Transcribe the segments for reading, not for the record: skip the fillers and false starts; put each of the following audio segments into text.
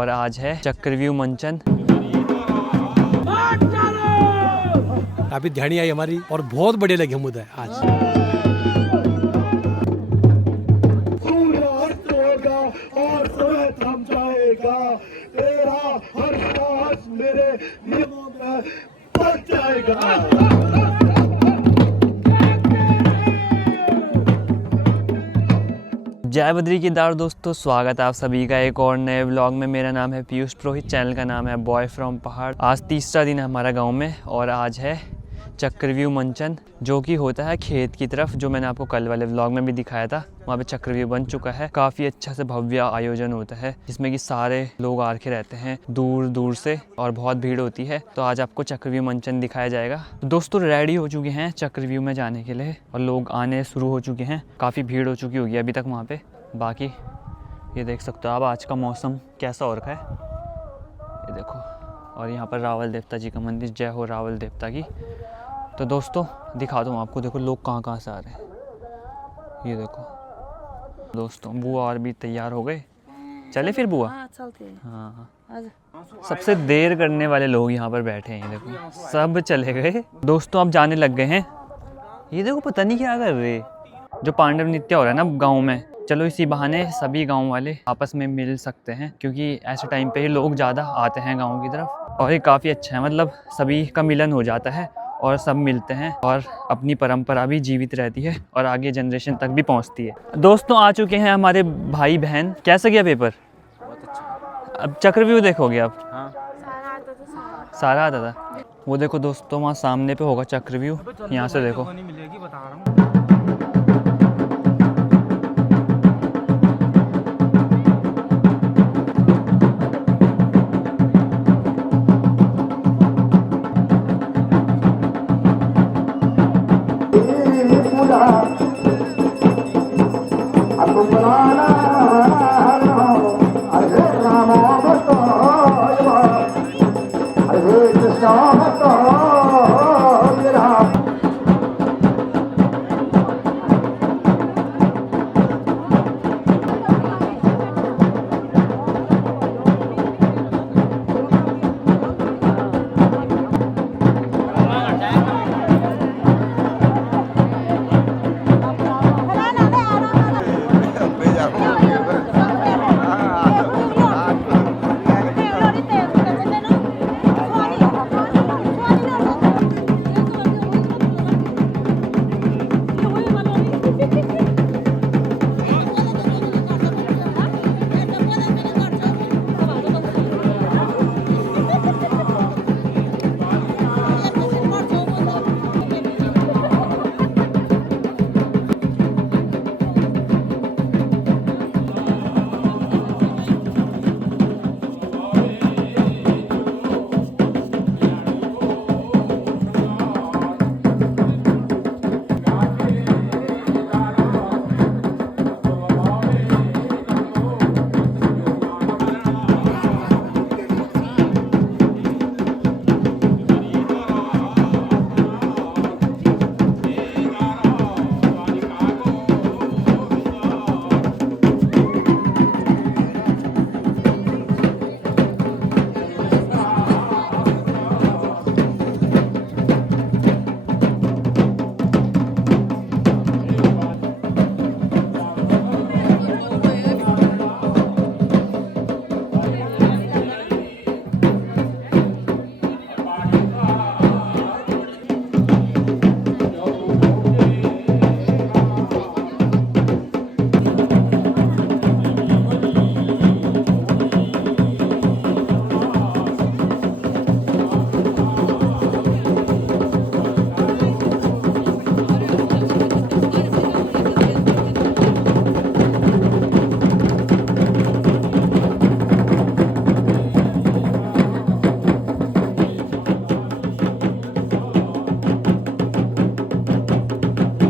और आज है चक्रव्यूह मंचन। काफी ध्यान आई हमारी और बहुत बढ़िया लगी हम उधर आज। और सूरज थम जाएगा, तेरा हर सांस मेरे नियमों में बच जाएगा। जय बद्री केदार दोस्तों, स्वागत है आप सभी का एक और नए व्लॉग में। मेरा नाम है पीयूष पुरोहित, चैनल का नाम है बॉय फ्रॉम पहाड़। आज तीसरा दिन है हमारा गांव में और आज है चक्रव्यूह मंचन, जो कि होता है खेत की तरफ, जो मैंने आपको कल वाले व्लॉग में भी दिखाया था। वहाँ पे चक्रव्यूह बन चुका है। काफ़ी अच्छा से भव्य आयोजन होता है जिसमें कि सारे लोग आके रहते हैं दूर दूर से और बहुत भीड़ होती है। तो आज आपको चक्रव्यूह मंचन दिखाया जाएगा। तो दोस्तों रेडी हो चुके हैं चक्रव्यूह में जाने के लिए और लोग आने शुरू हो चुके हैं। काफ़ी भीड़ हो चुकी होगी अभी तक वहाँ पे। बाकी ये देख सकते हो आप आज का मौसम कैसा हो रखा है, ये देखो। और यहाँ पर रावल देवता जी का मंदिर, जय हो रावल देवता की। तो दोस्तों दिखा दूँ आपको, देखो लोग कहाँ कहाँ से आ रहे हैं। ये देखो दोस्तों, बुआ और भी तैयार हो गए। चले फिर बुआ? चलते हैं। हाँ। सबसे देर करने वाले लोग यहाँ पर बैठे हैं, देखो सब चले गए। दोस्तों अब जाने लग गए हैं। ये देखो पता नहीं क्या कर रहे, जो पांडव नृत्य हो रहा है ना गाँव में। चलो इसी बहाने सभी गांव वाले आपस में मिल सकते हैं, क्योंकि ऐसे टाइम पे ही लोग ज़्यादा आते हैं गांव की तरफ। और ये काफ़ी अच्छा है, मतलब सभी का मिलन हो जाता है और सब मिलते हैं और अपनी परंपरा भी जीवित रहती है और आगे जनरेशन तक भी पहुंचती है। दोस्तों आ चुके हैं हमारे भाई बहन। कैसा गया पेपर? बहुत अच्छा। अब चक्रव्यूह देखोगे आप? हाँ। सारा आता था। वो देखो दोस्तों, वहाँ सामने पे होगा चक्रव्यूह, यहाँ से देखो। मिलेगी बता रहा हूँ।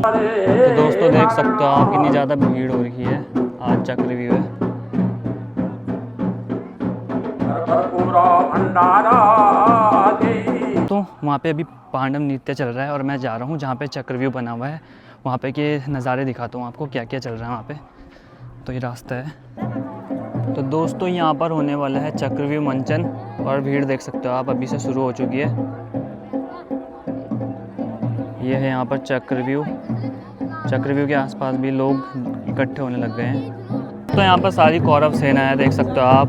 तो दोस्तों देख सकते हो आप कितनी ज़्यादा भीड़ हो रही है आज चक्रव्यूह है। तो वहाँ पे अभी पांडव नृत्य चल रहा है और मैं जा रहा हूँ जहाँ पे चक्रव्यूह बना हुआ है। वहाँ पे के नज़ारे दिखाता हूँ आपको क्या क्या चल रहा है वहाँ पे। तो ये रास्ता है। तो दोस्तों यहाँ पर होने वाला है चक्रव्यूह मंचन और भीड़ देख सकते हो आप, अभी से शुरू हो चुकी है। ये है यहाँ पर चक्रव्यूह के आसपास भी लोग इकट्ठे होने लग गए हैं। तो यहाँ पर सारी कौरव सेना है, देख सकते हो आप।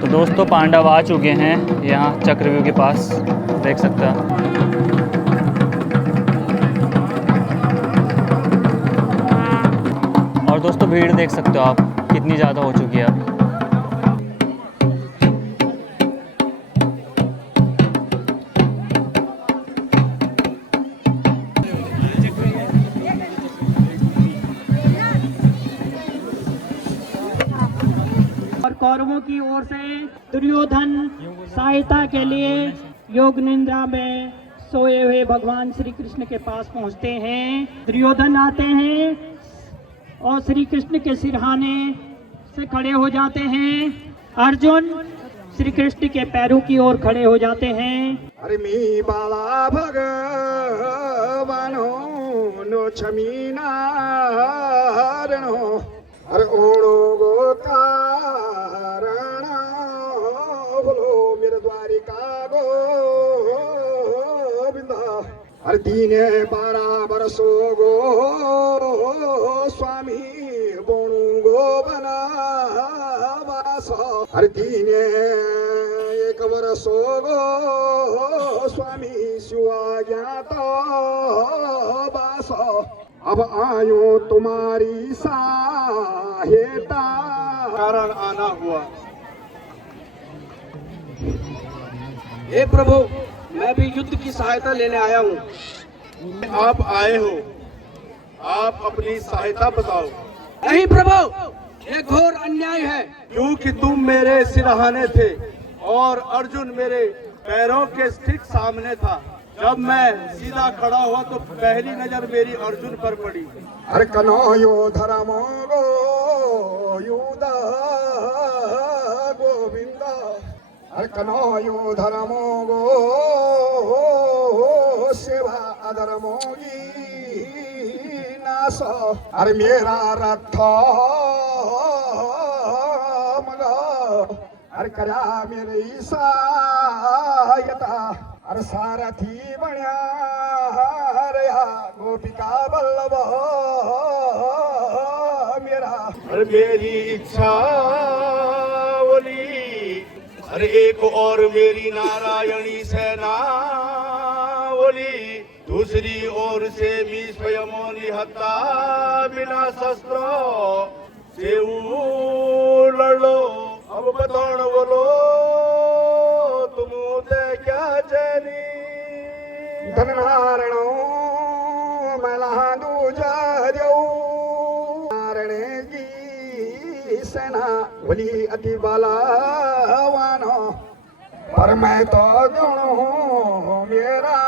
तो दोस्तों पांडव आ चुके हैं यहाँ चक्रव्यूह के पास, देख सकते हो। और दोस्तों भीड़ देख सकते हो आप कितनी ज़्यादा हो चुकी है अब। और कौरवों की ओर से दुर्योधन सहायता के लिए योग निंद्रा में सोए हुए भगवान श्री कृष्ण के पास पहुंचते हैं। दुर्योधन आते हैं और श्री कृष्ण के सिरहाने से खड़े हो जाते हैं। अर्जुन श्री कृष्ण के पैरों की ओर खड़े हो जाते हैं। अरे मी बाला भगवानो नो छमीनारणो अरे ओणो गो कारण बोलो मेरे द्वारिका गोविंदा अरे दीने 12 बरसो गो स्वामी बोणु गो बना अरे दीने 1 बरसो गो स्वामी शिवा ज्ञातो बास अब आयो तुम्हारी सहायता कारण आना हुआ। हे प्रभु मैं भी युद्ध की सहायता लेने आया हूँ। आप आए हो, आप अपनी सहायता बताओ। नहीं प्रभु ये घोर अन्याय है, क्योंकि तुम मेरे सिरहाने थे और अर्जुन मेरे पैरों के ठीक सामने था। जब मैं सीधा खड़ा हुआ तो पहली नजर मेरी अर्जुन पर पड़ी। अरे कन्हैया धर्मो गो युदा गोविंदा अरे कन्हैया धर्मो गो सेवा अधर्मोगी नाश अरे मेरा रथ मगा अरे करा मेरी सहायता अरे सारथी बण्या रहा गोपिका बल्लभ मेरा अरे मेरी इच्छा बोली अरे एक और मेरी नारायणी सेना बोली दूसरी ओर से मी स्वयं निहत्ता बिना शस्त्र से लड़ो। अब बताओ बोलो तुम क्या चली धनहारणो मला दूजा देऊ नारणे की सेना बोली अति बलवानो पर मैं तो गणो मेरा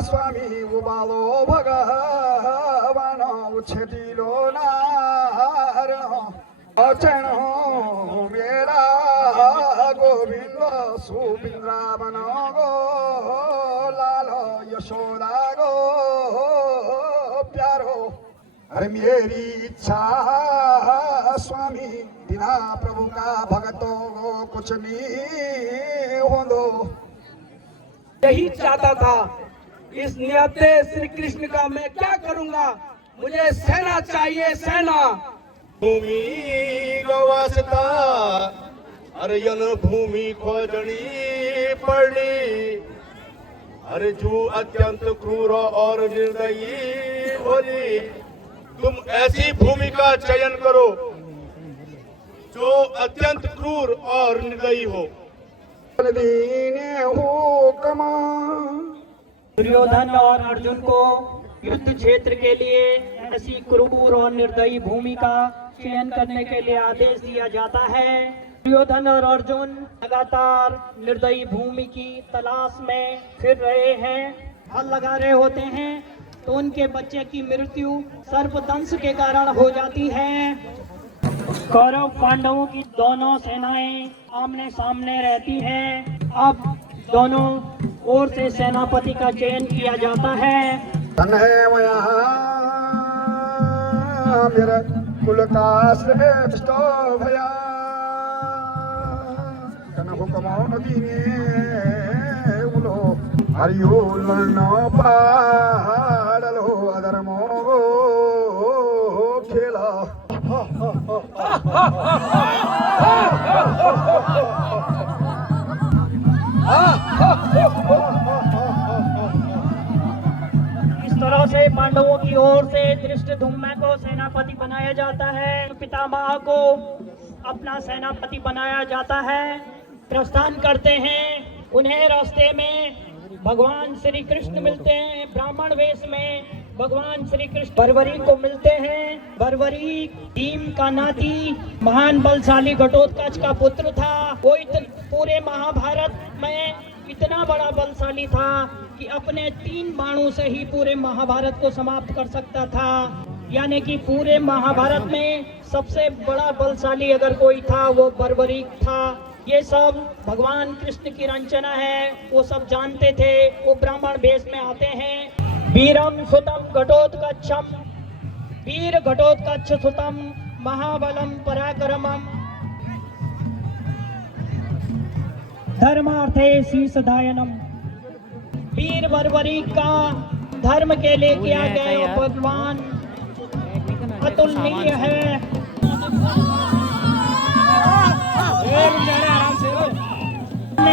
स्वामी उबालो भगवानो उछदिलो नारणो अचनो मेरा गोविंद सुबिंद्रा बनो गो लालो यशोदा गो प्यारो अरे मेरी इच्छा स्वामी बिना प्रभु का भगतों को कुछ नहीं हो दो। यही चाहता था इस नियते श्री कृष्ण का मैं क्या करूंगा, मुझे सेना चाहिए सेना। भूमि गवासता अरे यन भूमि खोजनी पड़ी अरे जो अत्यंत क्रूर और निर्दयी बोली तुम ऐसी भूमि का चयन करो जो अत्यंत क्रूर और निर्दयी हो। दुर्योधन और अर्जुन को युद्ध क्षेत्र के लिए ऐसी क्रूर और निर्दयी भूमि का चयन करने के लिए आदेश दिया जाता है। दुर्योधन और अर्जुन लगातार निर्दयी भूमि की तलाश में फिर रहे हैं, हल लगा रहे होते हैं तो उनके बच्चे की मृत्यु सर्पदंश के कारण हो जाती है। कौरव पांडवों की दोनों सेनाएं आमने सामने रहती हैं। अब दोनों ओर से सेनापति का चयन किया जाता है। तन्मया मेरा कुल का श्रेष्ठ भया तन हुक्मो नदीने उलो हरियो लनो पाडलो अधर्मो खेला इस तरह से पांडवों की ओर से धृष्टद्युम्न को सेनापति बनाया जाता है, पितामह को अपना सेनापति बनाया जाता है। प्रस्थान करते हैं, उन्हें रास्ते में भगवान श्री कृष्ण मिलते हैं। ब्राह्मण वेश में भगवान श्री कृष्ण बर्बरी को मिलते हैं। बर्बरी भीम का नाती, महान बलशाली घटोत्कच का पुत्र था। वो पूरे महाभारत में इतना बड़ा बलशाली था कि अपने 3 बाणों से ही पूरे महाभारत को समाप्त कर सकता था। यानी कि पूरे महाभारत में सबसे बड़ा बलशाली अगर कोई था वो बर्बरीक था। ये सब भगवान कृष्ण की रचना है, वो सब जानते थे। वो ब्राह्मण वेश में आते हैं। वीरम सुतम घटोत्कचम, वीर घटोत्कच सुतम महाबलम पराक्रमम धर्मार्थे शीर्षदायनम। वीर बर्बरीक का धर्म के लिए किया गया भगवान अतुलनीय है।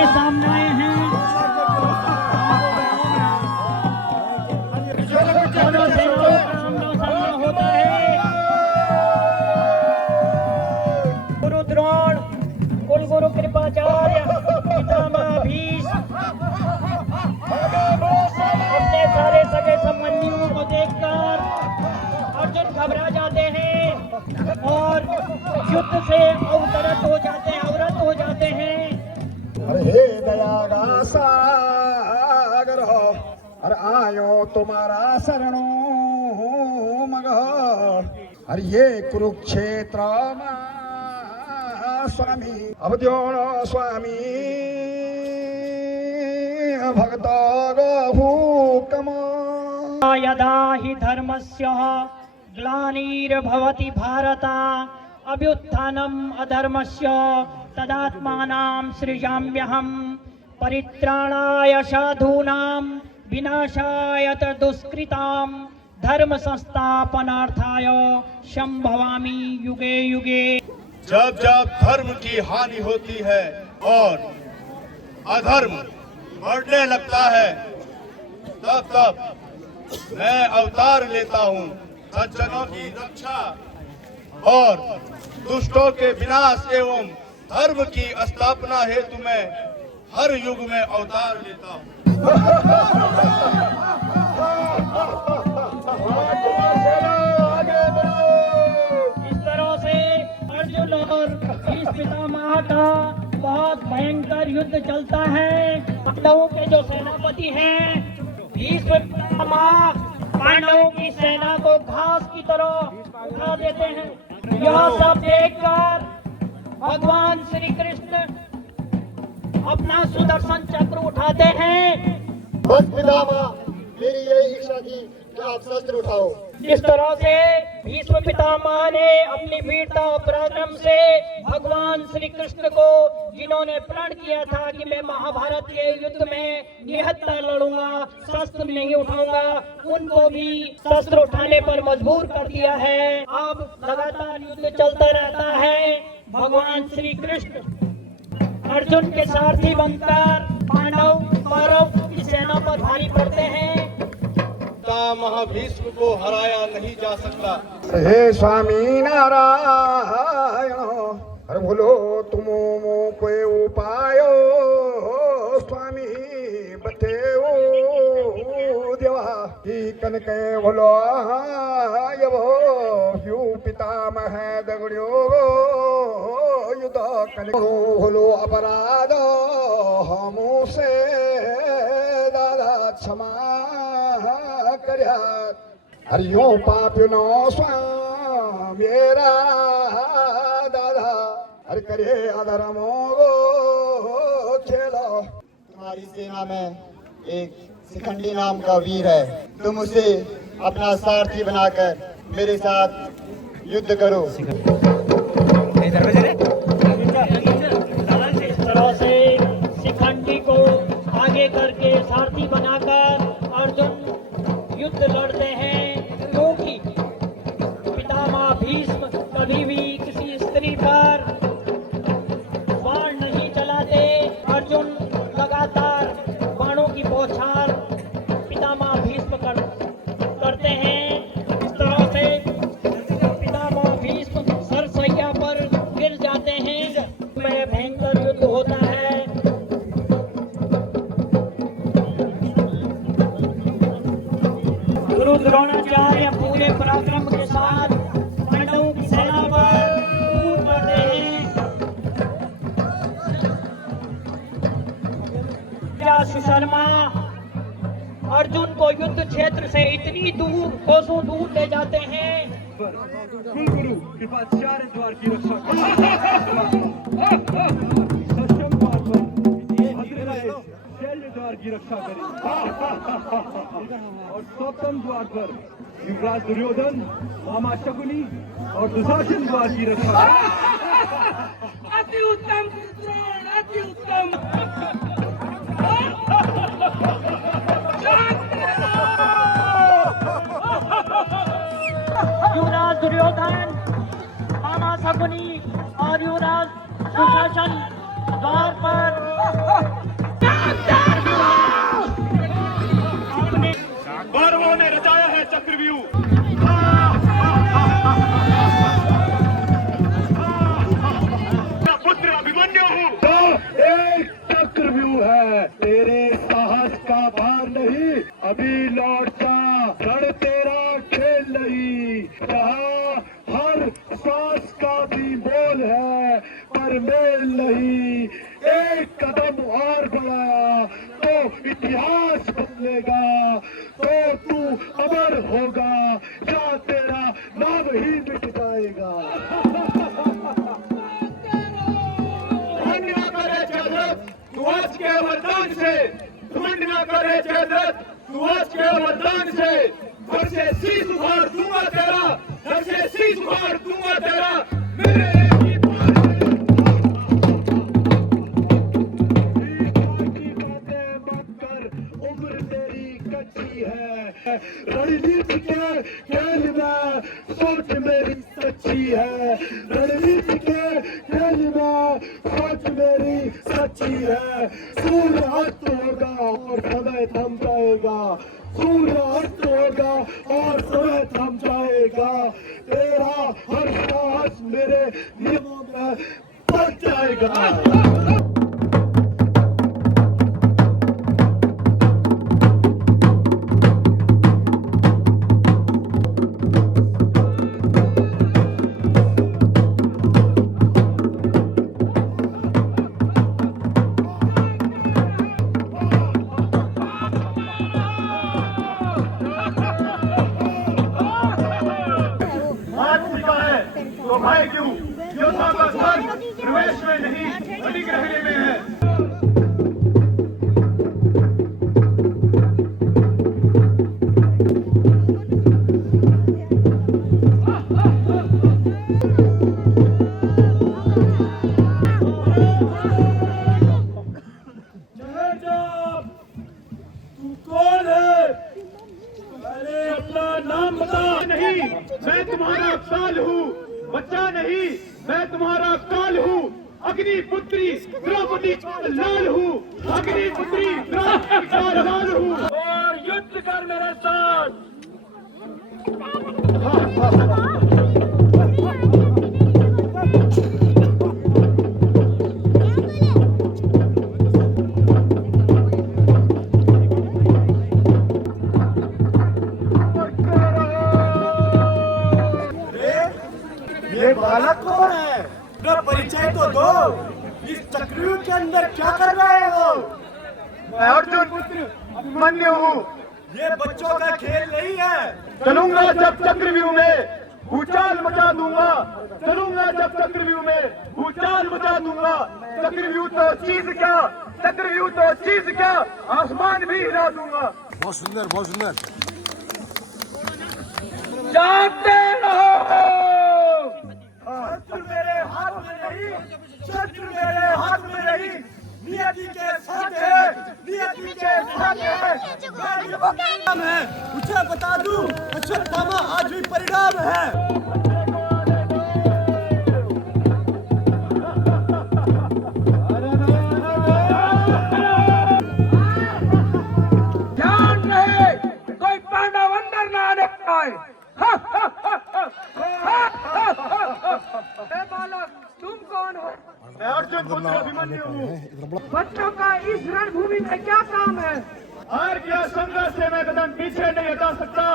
सामने आए हैं, दोनों सेनाओं का आमना-सामना होता है। गुरु द्रोण, कुल गुरु कृपाचार्य, पितामह भीष्म अपने सारे सगे संबंधियों को देखकर अर्जुन घबरा जाते हैं और युद्ध से अवतरत हो जाते हैं, अवरत हो जाते हैं। अरे हे दया का सागर हो, अरे आयो तुम्हारा शरणो मग। अरे ये कुरुक्षेत्र स्वामी अवद्योण स्वामी भक्त गहुकम। यदा हि धर्मस्य ग्लानिर्भवति भारत अभ्युत्थानम् अधर्मस्य तदात्मानं सृजाम्यहम् परित्राणाय साधूनां विनाशाय च दुष्कृतां धर्म संस्थापनार्थाय संभवामि युगे युगे। जब जब धर्म की हानि होती है और अधर्म बढ़ने लगता है, तब तब मैं अवतार लेता हूँ सज्जनों की रक्षा और दुष्टों के विनाश एवं धर्म की स्थापना हेतु मैं हर युग में अवतार लेता हूँ। इस तरह से अर्जुन और भीष्म पितामह का बहुत भयंकर युद्ध चलता है। पांडवों के जो सेनापति हैं भीष्म पितामह पांडवों की सेना को घास की तरह उठा देते हैं। यह सब देखकर भगवान श्री कृष्ण अपना सुदर्शन चक्र उठाते हैं। बस पितामह, मेरी यही इच्छा थी कि आप शस्त्र उठाओ। इस तरह से भीष्म पितामह ने अपनी वीरता और पराक्रम से भगवान श्री कृष्ण को, जिन्होंने प्रण किया था कि मैं महाभारत के युद्ध में निहत्था लड़ूंगा, शस्त्र नहीं उठाऊंगा, उनको भी शस्त्र उठाने पर मजबूर कर दिया है। अब लगातार युद्ध चलता रहता है। भगवान श्री कृष्ण अर्जुन के सारथी बनकर पांडव कौरव की सेना पर भारी पड़ते हैं। महाभीष्म को हराया नहीं जा सकता। हे स्वामी नारायण, अरे बोलो तुम कोई उपाय स्वामी बतेओ देवा। कनके बोलो यू पितामह दगड़ियो युद्ध कनको बोलो अपराध हमसे दादा क्षमा कर्या। हरियो पापिनो स्वामेरा दादा हर करे अधर्मो खेलो। तुम्हारी सेना में एक शिखंडी नाम का वीर है। तुम उसे अपना सारथी बनाकर मेरे साथ युद्ध करो। इस तरह से शिखंडी को आगे करके सारथी बनाकर अर्जुन युद्ध लड़ते हैं, क्योंकि पितामह भीष्म कभी भी किसी स्त्री पर बाण नहीं चलाते। अर्जुन लगातार बाणों की बौछार पितामह भीष्म करते हैं। इस तरह से पितामह भीष्म सरसैया पर गिर जाते हैं। में भयंकर युद्ध होता है। गुरु द्रोणाचार्य पूरे पराक्रम के साथ पांडवों की सेना पर कूद पड़ते हैं। सुशर्मा अर्जुन को युद्ध क्षेत्र से इतनी दूर, कोसों दूर ले जाते हैं। गुरु कृपाचार्य द्वार की रक्षा सक्षम द्वार पर शैल्य द्वार की रक्षा करें और सप्तम द्वार पर युवराज दुर्योधन, मामा शकुनी और दुशासन द्वार की रक्षा करें। अति उत्तम, अति उत्तम। युवराज दुर्योधन, मामा शकुनी और युवराज दुशासन द्वार पर कौरवों ने रचाया है चक्रव्यूह। पुत्र अभिमन्यु हूँ। तो एक चक्रव्यूह है, तेरे साहस का भार नहीं, अभी लौट जा। रण तेरा खेल नहीं, जहाँ हर सांस का भी मोल है पर मेल नहीं। एक कदम और बढ़ाया तो इतिहास बदलेगा, तो तू अमर होगा या तेरा नाम ही मिट जाएगा। घमंड न करे जयद्रथ तू आज के वरदान से, घमंड न करे जयद्रथ तू आज के वरदान से। घर से शीश उखाड़ दूंगा तेरा, घर से शीश उखाड़ दूंगा तेरा। मेरे एक ही उम्र तेरी कच्ची है, रणनीति के खेल में सोच मेरी सच्ची है। रणनीति के खेल में सोच मेरी सच्ची है। सूर्य अस्त होगा और समय थम जाएगा, सूर्य अस्त होगा और समय थम जाएगा। तेरा हर साहस मेरे नियमों में पड़ जाएगा। तो भाई क्यों योद्धा का स्थान प्रवेश में नहीं अधिक रहने में है। तू कौन है? अरे अपना नाम बता। नहीं, मैं तुम्हारा काल हूँ, बच्चा नहीं, मैं तुम्हारा काल हूँ। अग्निपुत्री द्रौपदी का लाल हूँ, अग्निपुत्री द्रौपदी का लाल हूँ। और युद्ध कर मेरे साथ। ये बालक कौन है? अपना परिचय तो दो। इस चक्रव्यूह के अंदर क्या कर रहे हो? मैं अर्जुन पुत्र अभिमन्यु हूँ। ये बच्चों का खेल नहीं है। चलूंगा जब चक्रव्यूह में भूचाल मचा दूंगा। चलूंगा जब चक्रव्यूह में भूचाल मचा दूंगा। चक्रव्यूह तो चीज क्या, चक्रव्यूह तो चीज क्या, आसमान भी हिला दूंगा। बहुत सुंदर, बहुत सुंदर। जागते रहो। शत्रु मेरे हाथ में नहीं, शत्रु मेरे हाथ में नहीं, नियति के साथ है, नियति के साथ है। मुझे बता दूं, अश्वत्थामा आज भी परिणाम है। ध्यान रहे, कोई पांडव अंदर ना आने पाए। बालक, तुम कौन हो? मैं अर्जुन पुत्र अभिमन्यु हूँ। बच्चों का इस रणभूमि में क्या काम है? हार गया संघर्ष से मैं कदम पीछे नहीं हटा सकता।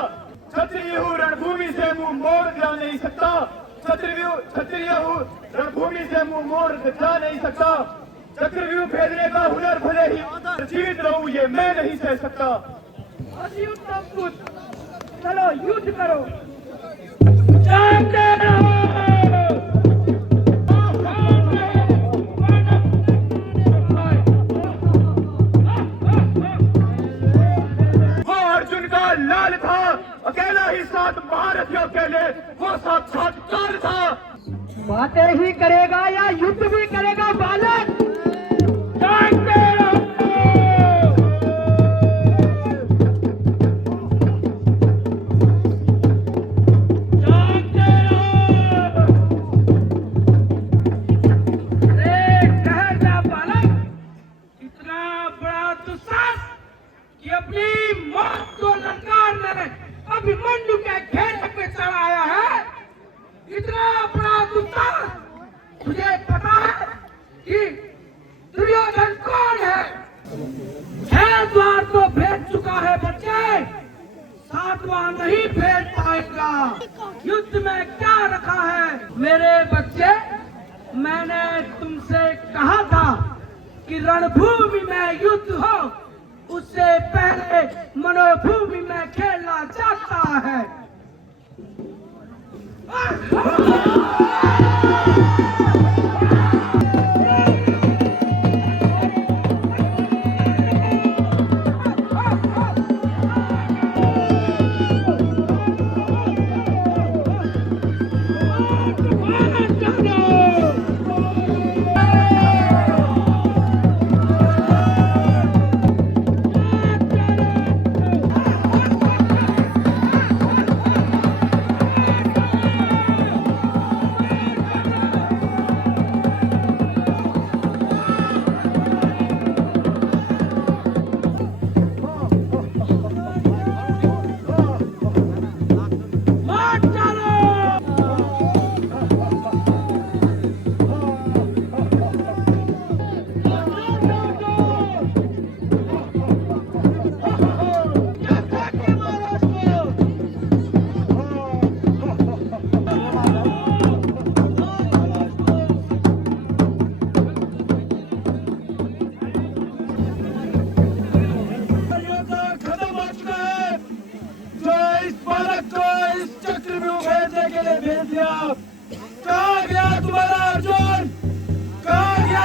क्षत्रिय हूँ, रणभूमि से मुंह मोड़ जा नहीं सकता। क्षत्रिय हूँ, रणभूमि से मुंह मोड़ जा नहीं सकता। चक्रव्यूह भेदने का हुनर भले ही जीवित रहूं, ये मैं नहीं सह सकता। अति उत्तम पुत्र, चलो युद्ध करो। जागते रहो। वो अर्जुन का लाल था, अकेला ही 7 महारथियों के लिए वो साक्षात्कार था। बातें ही करेगा या युद्ध भी करेगा बालक? जागते रहो। अपनी मौत को ललकारने अभिमन्यु के घेरे पे चढ़ाया है। इतना बड़ा दुस्साहस, तुझे पता है कि दुर्योधन कौन है? 6 द्वार तो भेज चुका है बच्चे, 7वां नहीं भेज पाएगा। युद्ध में क्या रखा है मेरे बच्चे? मैंने तुमसे कहा था कि रणभूमि में युद्ध हो, उससे पहले मनोभूमि में खेलना चाहता है। कहाँ गया तुम्हारा अर्जुन? कहाँ गया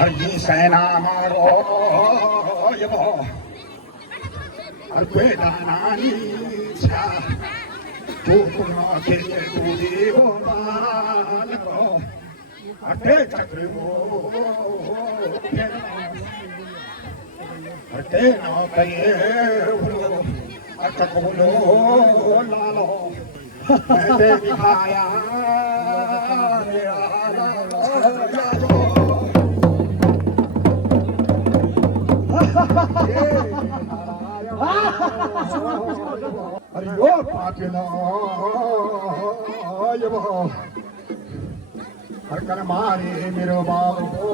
अर्जुन सेना मारो यमो अर्पेदानानि छा तो पुनो के तू देवो मानको अटे चक्रवो अटे न कये अटको लो लालो मैंने दिखाया अरे यो पापिना ये वो हर कर मारे मेरे बाप को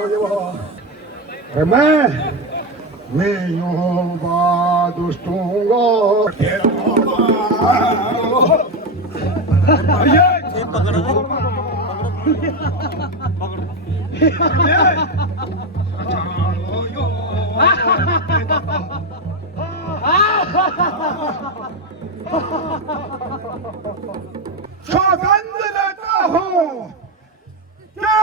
ये वो अरे मैं यूं बादुष्टूंगा सौगंध लेता हूँ कि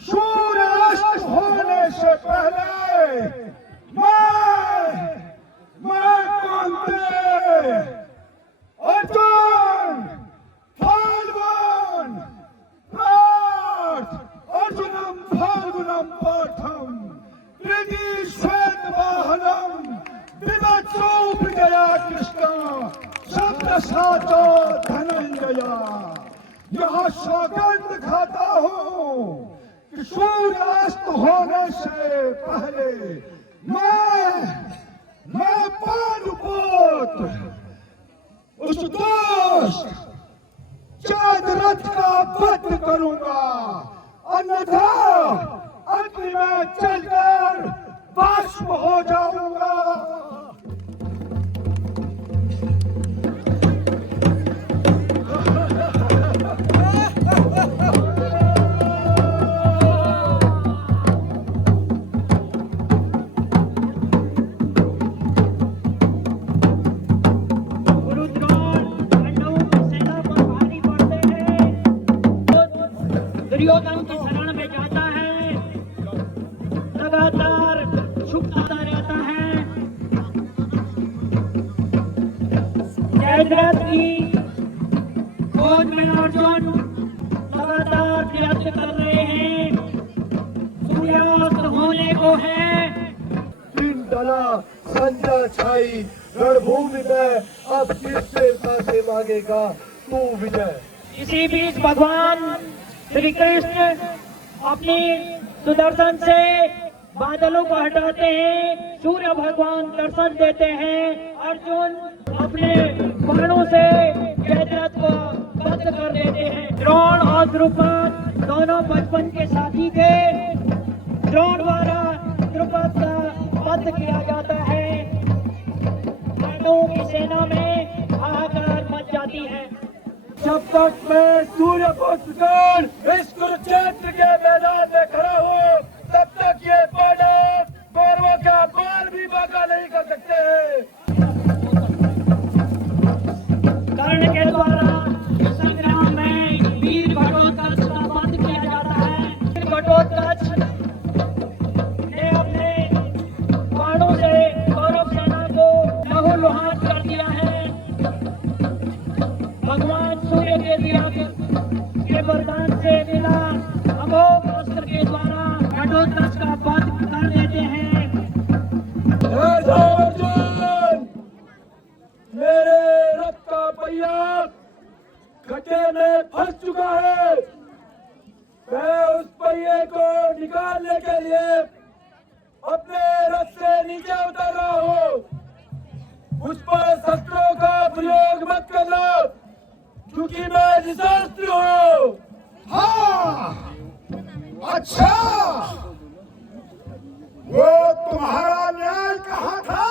सूर्यास्त होने से पहले मैं कुंती अर्जुन फाल्गुन प्रात अर्जुनम फाल्गुनम पाठम प्रीति श्वेत वाहनम विमत्सोप गया कृष्ण शब्द साचो धनंजया यह सौगंध खाता हूँ कि सूर्यास्त होने से पहले मैं पांडुपुत उस दोस्त जयद्रथ का वध करूंगा अन्यथा अग्नि में चलकर भस्म हो जाऊंगा। दुर्योधन की शरण में जाता है, लगातार झुकता रहता है। जयद्रथ की खोज में अर्जुन लगातार प्रयत्न कर रहे हैं। सूर्यास्त होने को है। दिन डला संध्या छाई रणभूमि में अब किससे साथे मांगेगा तू विजय। इसी बीच भगवान श्री कृष्ण अपनी सुदर्शन से बादलों को हटाते हैं। सूर्य भगवान दर्शन देते हैं। अर्जुन अपने बाणों से जयद्रथ को वध कर देते हैं। द्रोण और द्रुपद दोनों बचपन के साथी थे। द्रोण द्वारा द्रुपद का वध किया जाता है। पांडवों की सेना में हाहाकार मच जाती है। जब तक मैं सूर्यपुत्र कर्ण इस कुरुक्षेत्र के मैदान में खड़ा हूँ तब तक ये पांडव कौरवों का बाल भी बांका नहीं कर सकते। कर्ण के द्वारा संग्राम में वीर घटोत्कच का वध किया जाता है। वीर घटोत्कच ने अपने बाणों से कौरव सेना को लहूलुहान कर दिया है। भगवान सूर्य के विराग के वरदान से मिला अमोघ अस्त्र के द्वारा घटोत्कच का वध कर देते हैं। अर्जुन मेरे रथ का पहिया गड्ढे में फंस चुका है। मैं उस पहिए को निकालने के लिए अपने रथ से नीचे उतर रहा हूँ। मुझ पर शस्त्रों का प्रयोग मत करना क्योंकि मैं निशस्त्र हूँ। हाँ अच्छा वो तुम्हारा न्याय कहाँ था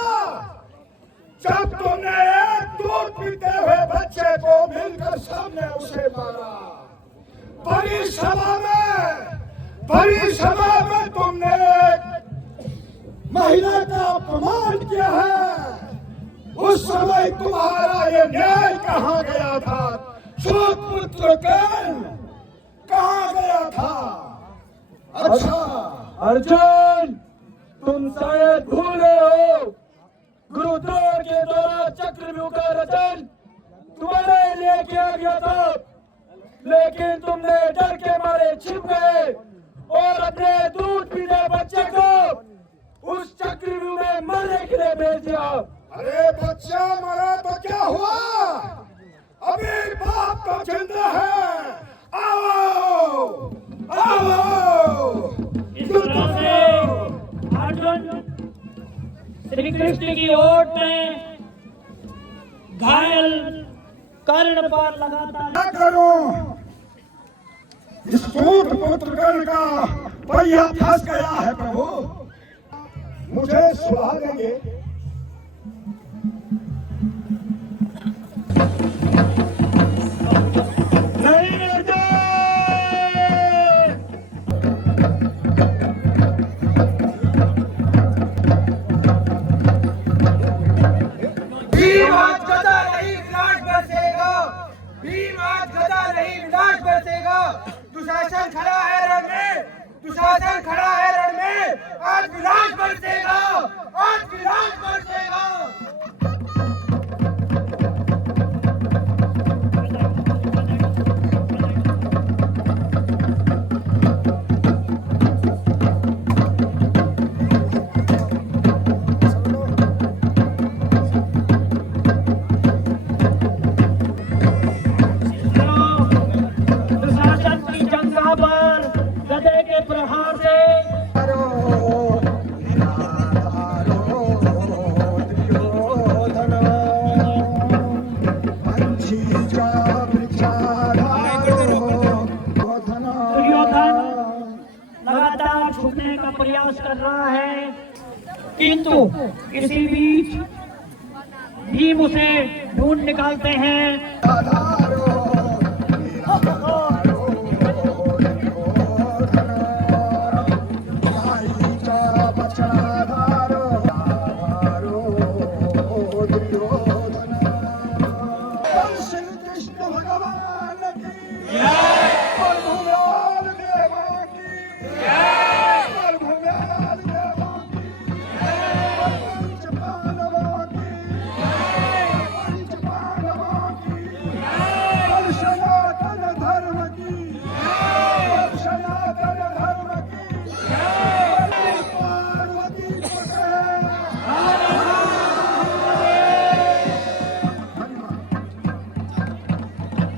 जब तुमने एक दूध पीते हुए बच्चे को मिलकर सामने उसे मारा। बड़ी सभा में तुमने महिला का अपमान किया है। उस समय तुम्हारा ये न्याय कहाँ गया था? सूतपुत्र कर्ण कहाँ गया था? अच्छा अर्जुन तुम शायद भूल रहे हो गुरुद्रोण के द्वारा चक्रव्यूह का रचन तुम्हारे लिए किया गया था, लेकिन तुमने डर के मारे छिप गए और अपने दूध पीने बच्चे को उस चक्रव्यूह में मरने के लिए भेज दिया। अरे बच्चा मरा तो क्या हुआ? अभी बाप आपको चिंता है, आओ आओ। इस तरह से अर्जुन श्री कृष्ण की ओट में घायल कर्ण पर लगातार क्या करूं, इस सूत पुत्र कर्ण का पहिया फंस गया है प्रभु, मुझे सुला देंगे। नहीं अर्जुन, भीम आज गदा नहीं विनाश बरसेगा, भीम आज गदा नहीं विनाश बरसेगा। दुशासन खड़ा है रण में, दुशासन खड़ा है रण में, आज विनाश बरसेगा, आज विनाश बरसेगा। दुशासन की जंगा पर गदे के प्रहार से दुर्योधन लगातार छुपने का प्रयास कर रहा है, किंतु इसी बीच भीम उसे ढूंढ निकालते हैं।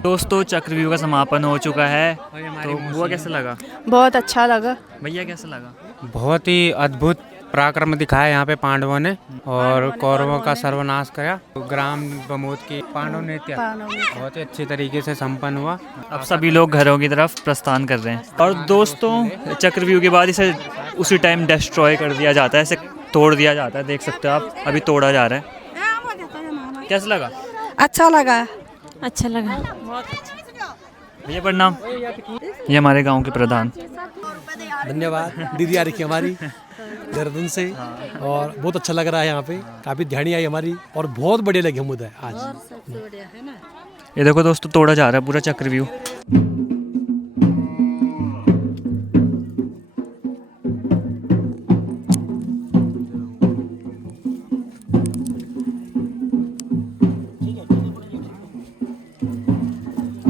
दोस्तों चक्रव्यूह का समापन हो चुका है, तो बुआ कैसा लगा? बहुत अच्छा लगा। भैया कैसा लगा? बहुत ही अद्भुत पराक्रम दिखाया यहाँ पे पांडवों ने और कौरवों का सर्वनाश किया। ग्राम बमोद की पांडव नृत्य बहुत ही अच्छी तरीके से संपन्न हुआ। अब सभी लोग घरों की तरफ प्रस्थान कर रहे हैं। और दोस्तों चक्रव्यूह के बाद इसे उसी टाइम डिस्ट्रॉय कर दिया जाता है, इसे तोड़ दिया जाता है। देख सकते हो आप, अभी तोड़ा जा रहा है। कैसा लगा? अच्छा लगा। अच्छा लगा। भैया प्रणाम। ये हमारे गांव के प्रधान। धन्यवाद। दीदी आ रखी हमारी देहरादून से, और बहुत अच्छा लग रहा है यहाँ पे, काफी ध्यानी आई हमारी और बहुत बढ़िया लगे हम उधर आज। ये देखो दोस्तों, तोड़ा जा रहा है पूरा चक्रव्यूह।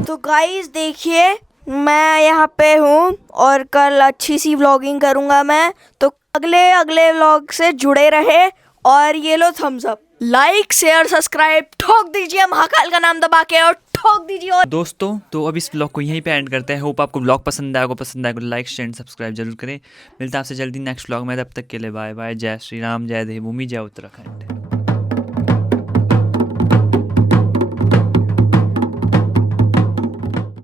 तो गाइस देखिए, मैं यहाँ पे हूँ और कल अच्छी सी व्लॉगिंग करूँगा मैं, तो अगले व्लॉग से जुड़े रहे। और ये लो thumbs up, like share subscribe ठोक दीजिए, महाकाल का नाम दबा के और ठोक दीजिए। और दोस्तों तो अब इस व्लॉग को यहीं पे एंड करते हैं। होप आपको व्लॉग पसंद आएगा, तो लाइक शेयर सब्सक्राइब जरूर करें। मिलता है आपसे जल्दी नेक्स्ट व्लॉग में, तब तक के लिए बाय बाय। जय श्री राम, जय देवभूमि, जय उत्तराखंड।